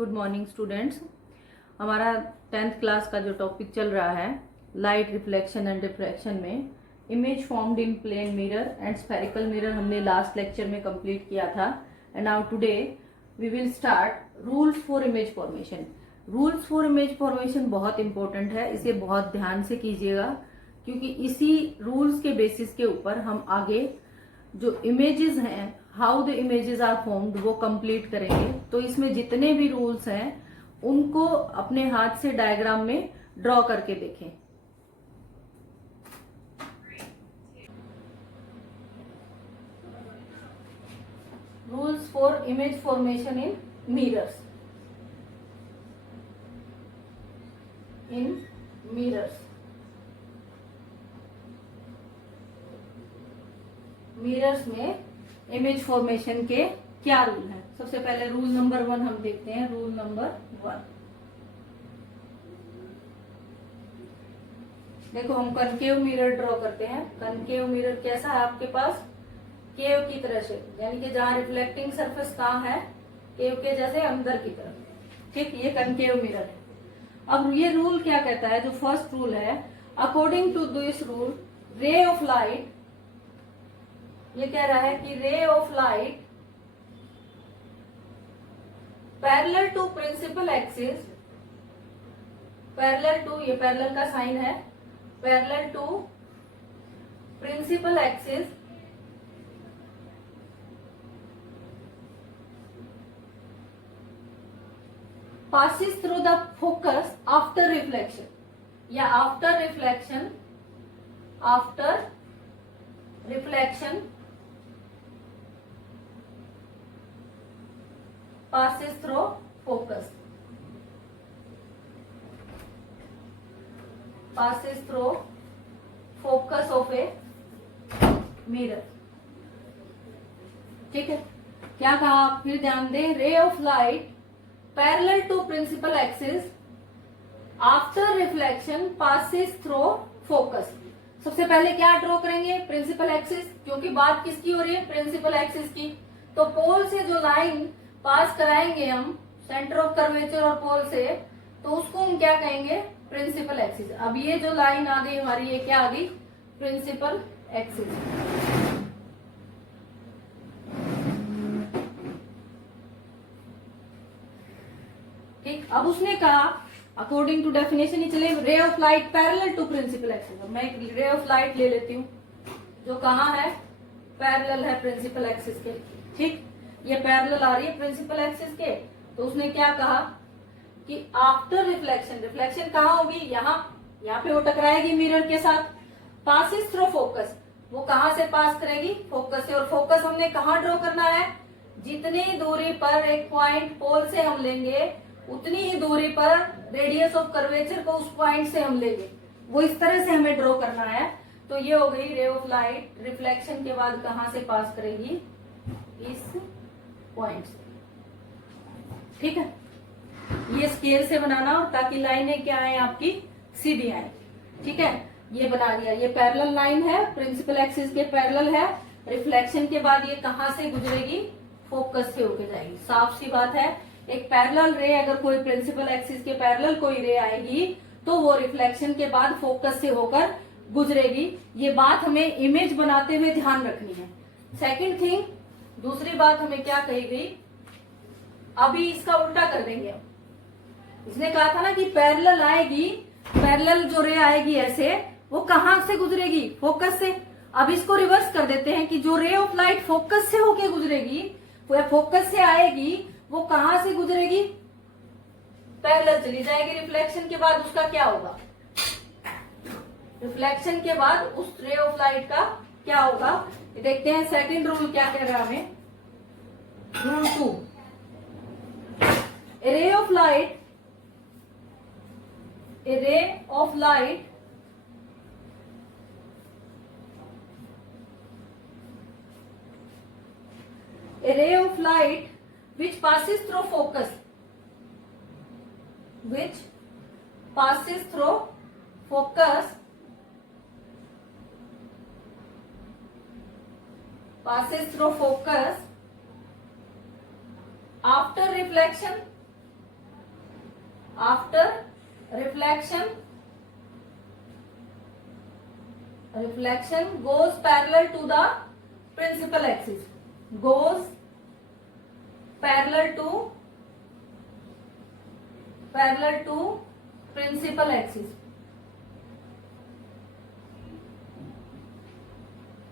Good morning students. हमारा 10th class का जो टॉपिक चल रहा है लाइट रिफ्लेक्शन एंड रिफ्रैक्शन में image formed in plane mirror and spherical mirror हमने लास्ट लेक्चर में कंप्लीट किया था। And now today we will start rules for image formation. Rules for image formation बहुत इंपॉर्टेंट है, इसे बहुत ध्यान से कीजिएगा क्योंकि इसी रूल्स के बेसिस के ऊपर हम आगे जो इमेजेस हैं, how the images are formed, वो कंप्लीट करेंगे। तो इसमें जितने भी रूल्स हैं उनको अपने हाथ से डायग्राम में ड्रॉ करके देखें। Rules for image formation in mirrors. Mirrors में इमेज फॉर्मेशन के क्या रूल हैं? सबसे पहले रूल नंबर 1 हम देखते हैं। रूल नंबर 1, देखो हम कनकेव मिरर ड्रॉ करते हैं। कनकेव मिरर कैसा है आपके पास? केव की तरह से, यानी कि जहां रिफ्लेक्टिंग सरफेस कहाँ है, केव के जैसे अंदर की तरफ। ठीक, ये कनकेव मिरर है। अब ये रूल क्या कहता है? जो फर्स्ट रूल है, according to this rule ray of light, ये कह रहा है कि ray of light parallel to principal axis, parallel to, ये पैरेलल का साइन है, parallel to principal axis passes through the focus after reflection, या after reflection passes through focus, of a mirror। ठीक है, क्या कहा आप फिर ध्यान दें? Ray of light parallel to principal axis after reflection passes through focus. सबसे पहले क्या ड्रॉ करेंगे? प्रिंसिपल एक्सिस, क्योंकि बात किसकी हो रही है? प्रिंसिपल एक्सिस की। तो पोल से जो लाइन पास कराएंगे हम, सेंटर ऑफ कर्वेचर और पोल से, तो उसको हम क्या कहेंगे? Principal axis. अब ये जो लाइन आ गई हमारी, ये क्या आ गई? Principal axis. ठीक, अब उसने कहा अकॉर्डिंग टू डेफिनेशन ही चले, ray of light parallel to principal axis. मैं एक रे ऑफ लाइट ले लेती हूँ जो कहाँ है? पैरेलल है प्रिंसिपल एक्सिस के। ठीक, ये पैरेलल आ रही है प्रिंसिपल एक्सिस के। तो उसने क्या कहा कि आफ्टर रिफ्लेक्शन, रिफ्लेक्शन कहाँ होगी? यहाँ पे वो टकराएगी मिरर के साथ। पासिस थ्रू फोकस, वो कहाँ से पास करेगी? फोकस से। और फोकस हमने कहाँ ड्रॉ करना है? जितनी दूरी पर एक पॉइंट पोल से हम लेंगे उतनी ही दूरी पर रेडियस ऑफ कर्वेचर को उस पॉइंट से हम लेंगे, वो इस तरह से हमें ड्रॉ करना है। तो ये हो गई रे ऑफ लाइट। रिफ्लेक्शन के बाद कहाँ से पास करेगी? इस पॉइंट से। ठीक है, ये स्केल से बनाना ताकि लाइनें क्या आए आपकी? सीधी आए। ठीक है, ये बना दिया। ये पैरेलल लाइन है, प्रिंसिपल एक्सिस के पैरेलल है। रिफ्लेक्शन के बाद ये कहाँ से गुजरेगी? फोकस से होके जाएगी। साफ सी बात है, एक पैरेलल रे, अगर कोई प्रिंसिपल एक्सिस के पैरेलल कोई रे आएगी तो वो रिफ्लेक्शन के बाद फोकस से होकर गुजरेगी। ये बात हमें इमेज बनाते हुए ध्यान रखनी है। सेकंड थिंग, दूसरी बात हमें क्या कही गई? अभी इसका उल्टा कर देंगे हम। इसने कहा था ना कि पैरेलल आएगी, पैरेलल जो रे आएगी ऐसे, वो कहां से गुजरेगी? फोकस से। अब इसको रिवर्स कर देते हैं कि जो रे ऑफ लाइट फोकस से होके गुजरेगी, वो फोकस से आएगी, वो कहां से गुजरेगी? पैरेलल चली जाएगी। रिफ्लेक्शन के बाद उसका क्या होगा? रिफ्लेक्शन के बाद उस रे ऑफ लाइट का क्या होगा? ये देखते हैं सेकंड रूल क्या कह रहा है हमें। Rule 2, a ray of light which passes through focus, after reflection after reflection goes parallel to the principal axis, goes parallel to principal axis.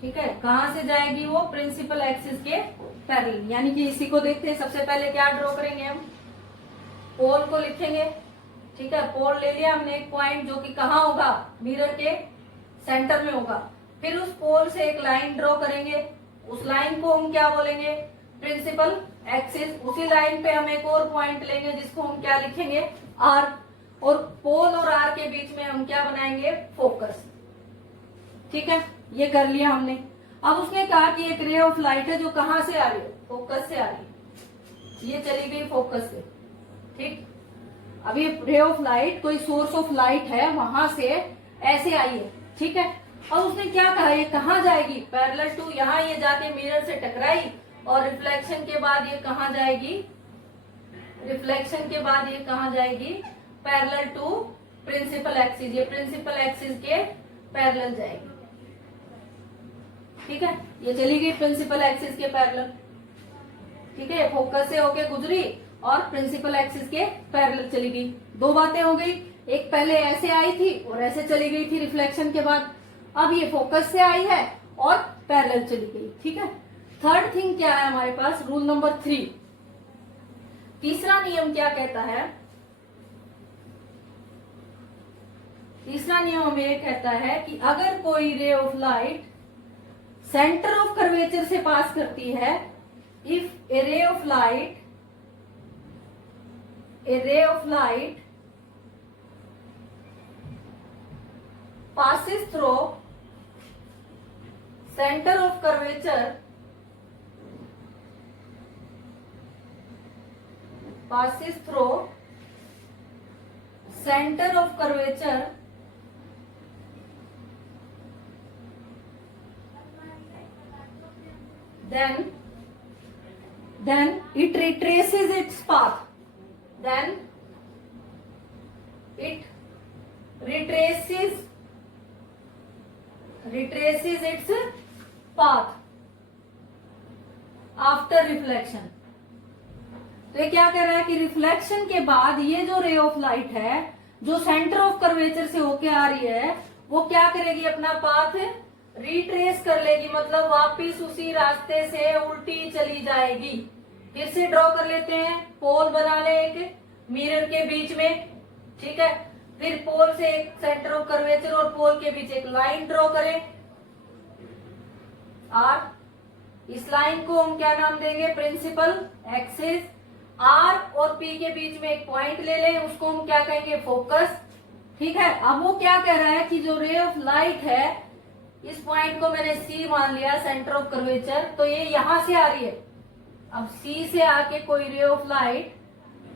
ठीक है, कहां से जाएगी वो? प्रिंसिपल एक्सिस के पैरेलल। यानी कि इसी को देखते हैं। सबसे पहले क्या ड्रॉ करेंगे हम? पोल को लिखेंगे। ठीक है, पोल ले लिया हमने एक पॉइंट जो कि कहाँ होगा? मिरर के सेंटर में होगा। फिर उस पोल से एक लाइन ड्रॉ करेंगे। उस लाइन को हम क्या बोलेंगे? Principal axis. उसी लाइन पे हम एक और पॉइंट लेंगे जिसको हम क्या लिखेंगे? आर। और पोल और आर के बीच में हम क्या बनाएंगे? फोकस। ठीक है, ये कर लिया हमने। अब उसने कहा कि एक रे ऑफ लाइट है जो कहां से आ रही है? फोकस से आ रही है। ये चली गई फोकस से। ठीक, अब ये रे ऑफ लाइट कोई सोर्स ऑफ लाइट है, वहां से ऐसे आई है। ठीक है, और उसने क्या कहा? ये कहाँ जाएगी? Parallel to. यहाँ ये जाके मिरर से टकराई और रिफ्लेक्शन के बाद ये कहाँ जाएगी? रिफ्लेक्शन के बाद ये कहाँ जाएगी? Parallel to principal axis. ये प्रिंसिपल एक्सिस के पैरेलल जाएगी। ठीक है, ये चली गई प्रिंसिपल एक्सिस के पैरेलल। ठीक है, फोकस से होके गुजरी और प्रिंसिपल एक्सिस के पैरेलल चली गई। दो बातें हो गई, एक पहले ऐसे आई थी और ऐसे चली गई थी रिफ्लेक्शन के बाद। अब ये फोकस से आई है और पैरेलल चली गई। ठीक है, थर्ड थिंग क्या है हमारे पास? Rule number 3। तीसरा नियम क्या कहता है? तीसरा नियम हमें ये कहता है कि अगर कोई रे of light centre of curvature से पास करती है, इफ ए रे of light passes through center of curvature, then it retraces its path. Then it retraces its path after reflection. तो ये क्या कह रहा है कि रिफ्लेक्शन के बाद ये जो रे ऑफ लाइट है जो सेंटर ऑफ कर्वेचर से होके आ रही है, वो क्या करेगी? अपना पाथ रिट्रेस कर लेगी, मतलब वापिस उसी रास्ते से उल्टी चली जाएगी। फिर से ड्रॉ कर लेते हैं। पोल बना ले एक मिरर के बीच में। ठीक है, फिर पोल से एक सेंटर ऑफ कर्वेचर और पोल के बीच एक लाइन ड्रॉ करें, आर। इस लाइन को हम क्या नाम देंगे? Principal axis. आर और पी के बीच में एक पॉइंट ले लें, उसको हम क्या कहेंगे? फोकस। ठीक है, अब वो क्या कह रहा है कि जो रे ऑफ लाइट है, इस पॉइंट को मैंने सी मान लिया, सेंटर ऑफ कर्वेचर, तो ये यहां से आ रही है। अब सी से आके कोई रे ऑफ लाइट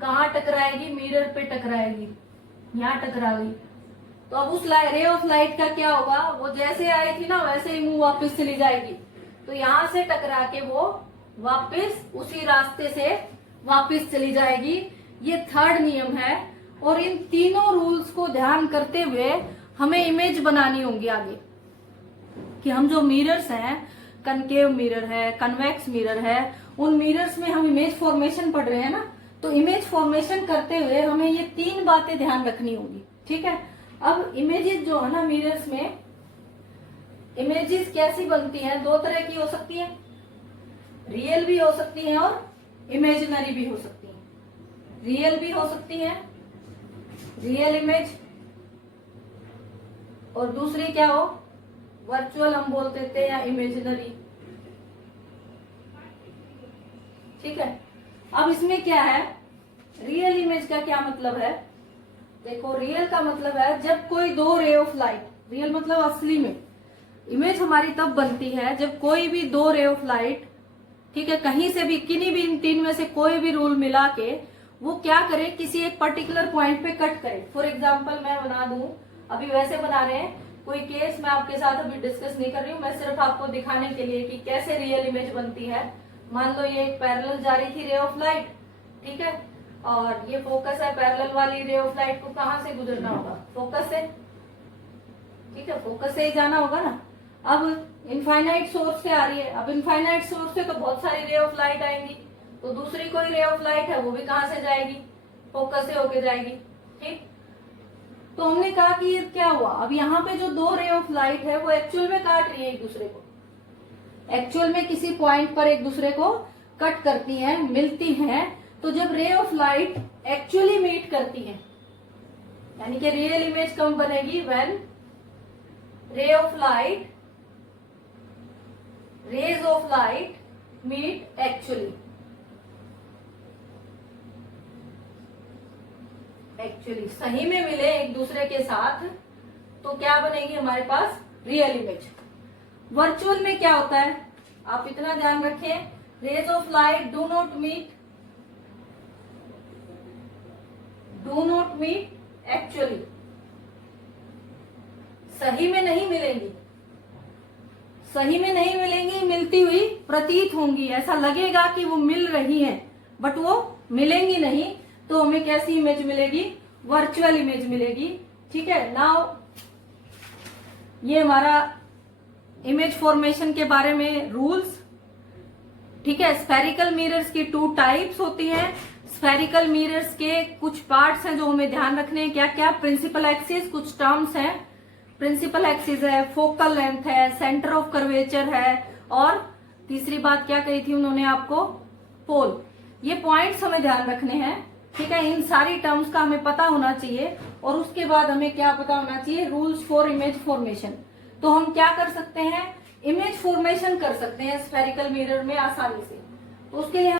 कहाँ टकराएगी? मिरर पे टकराएगी, यहाँ टकरा गई। तो अब उस रे ऑफ लाइट का क्या होगा? वो जैसे आई थी ना वैसे ही मुंह वापस चली जाएगी। तो यहां से टकरा के वो वापस उसी रास्ते से वापस चली जाएगी। ये थर्ड नियम है। और इन तीनों रूल्स को ध्यान करते हुए हमें इमेज बनानी होगी आगे, कि हम जो मिरर्स हैं, कनकेव मिरर है, कन्वेक्स मिरर है, उन मिरर्स में हम इमेज फॉर्मेशन पढ़ रहे हैं ना, तो इमेज फॉर्मेशन करते हुए हमें ये 3 बातें ध्यान रखनी होगी। ठीक है, अब इमेजेस जो है ना मिरर्स में, इमेजेस कैसी बनती हैं? 2 तरह की हो सकती है, रियल भी हो सकती हैं और इमेजिनरी भी हो सकती हैं। रियल भी हो सकती है, रियल इमेज, और दूसरी क्या हो? वर्चुअल हम बोल देते हैं, या इमेजिनरी। ठीक है, अब इसमें क्या है? रियल इमेज का क्या मतलब है? देखो, रियल का मतलब है जब कोई 2 रे ऑफ लाइट, रियल मतलब असली में, इमेज हमारी तब बनती है जब कोई भी 2 रे ऑफ लाइट, ठीक है, कहीं से भी, किन्हीं भी इन 3 में से कोई भी रूल मिला के वो क्या करे? किसी एक पर्टिकुलर पॉइंट पे कट करे। फॉर एग्जाम्पल मैं बना दूं, अभी वैसे बना रहे हैं, कोई केस मैं आपके साथ अभी डिस्कस नहीं कर रही हूँ, मैं सिर्फ आपको दिखाने के लिए कि कैसे रियल इमेज बनती है। मान लो ये एक पैरेलल जा रही थी रे ऑफ लाइट, ठीक है, और ये फोकस है, पैरेलल वाली रे ऑफ लाइट को कहाँ से गुजरना होगा? फोकस से, ठीक है, फोकस से ही जाना होगा ना। अब इनफाइनाइट सोर्स से आ रही है, अब इनफाइनाइट सोर्स से तो बहुत सारी रे ऑफ लाइट आएंगी, तो दूसरी कोई रे ऑफ लाइट है वो भी कहाँ से जाएगी? फोकस से होके जाएगी, ठीक। तो हमने कहा कि ये क्या हुआ, अब यहाँ पे जो दो रे ऑफ लाइट है वो एक्चुअल में काट रही है एक दूसरे को, एक्चुअल में किसी पॉइंट पर एक दूसरे को कट करती हैं, मिलती हैं। तो जब रे ऑफ लाइट एक्चुअली मीट करती हैं, यानी कि रियल इमेज कब बनेगी? When ray of light, rays of light meet actually, actually सही में मिले एक दूसरे के साथ, तो क्या बनेगी हमारे पास? Real image. वर्चुअल में क्या होता है, आप इतना ध्यान रखें, rays of light do not meet actually, सही में नहीं मिलेंगी, सही में नहीं मिलेंगी, मिलती हुई प्रतीत होंगी, ऐसा लगेगा कि वो मिल रही हैं, बट वो मिलेंगी नहीं। तो हमें कैसी इमेज मिलेगी? वर्चुअल इमेज मिलेगी, ठीक है। नाउ ये हमारा इमेज फॉर्मेशन के बारे में रूल्स, ठीक है। स्फेरिकल मिरर्स की 2 टाइप्स होती हैं। स्फेरिकल मिरर्स के कुछ पार्ट्स हैं जो हमें ध्यान रखने हैं, क्या क्या? प्रिंसिपल एक्सिस, कुछ टर्म्स हैं, प्रिंसिपल एक्सिस है, फोकल लेंथ है, सेंटर ऑफ कर्वेचर है, और तीसरी बात क्या कही थी उन्होंने आपको? पोल। ये पॉइंट्स हमें ध्यान रखने हैं, ठीक है। इन सारी टर्म्स का हमें पता होना चाहिए, और उसके बाद हमें क्या पता होना चाहिए? Rules for image formation. तो हम क्या कर सकते हैं? इमेज फॉर्मेशन कर सकते हैं स्फेरिकल मिरर में आसानी से। तो उसके लिए